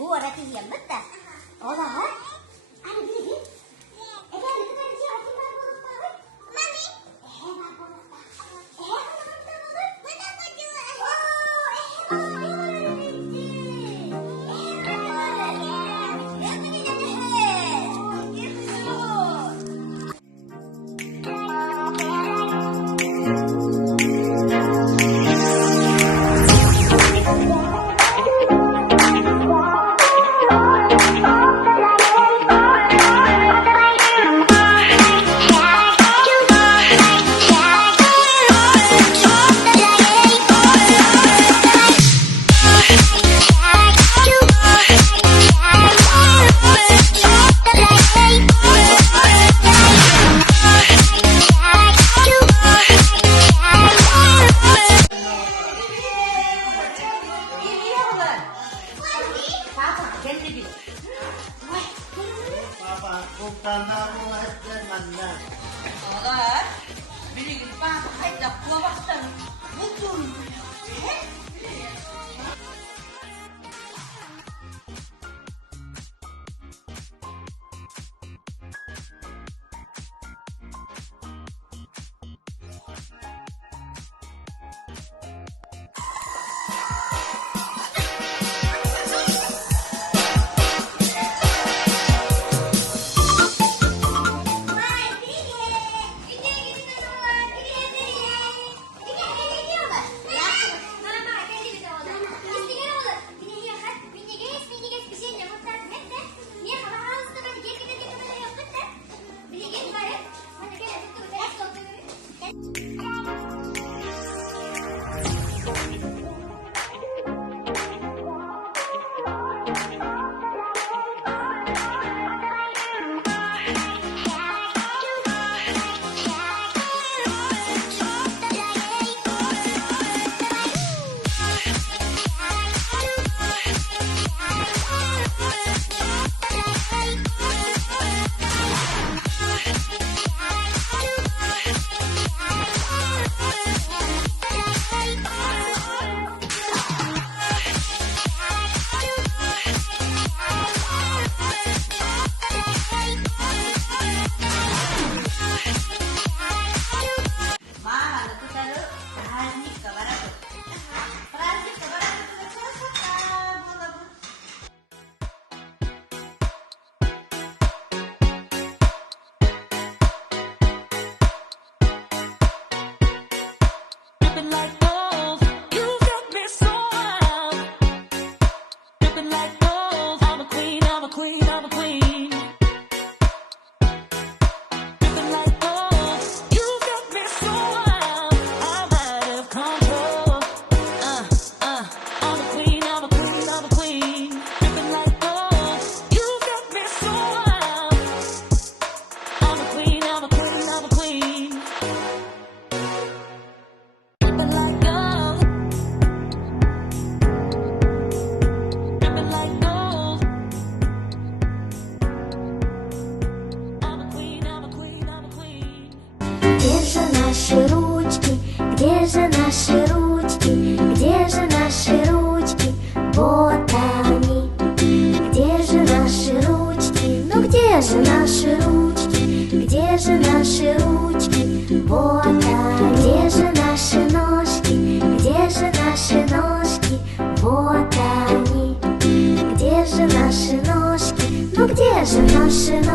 هو راكي هي مدة والله أنا بيجي Tanda ako lahat yan, man na. Olah, binigyan pa kahit na kumawas ng butol. Где же наши ручки, где же наши ручки, вот они. Где же наши ручки, ну где же наши ручки, где же наши ручки, вот они. Где же наши ножки, где же наши ножки, вот они. Где же наши ножки, ну где же наши